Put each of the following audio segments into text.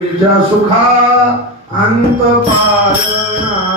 तिच्या सुखा अंत पार नाही.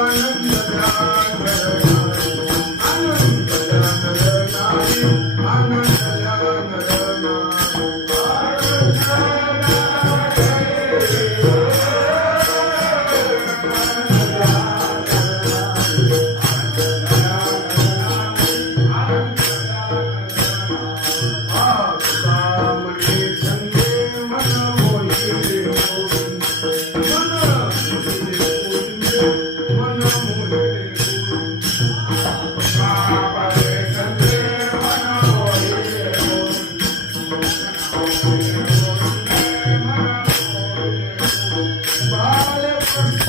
आनंद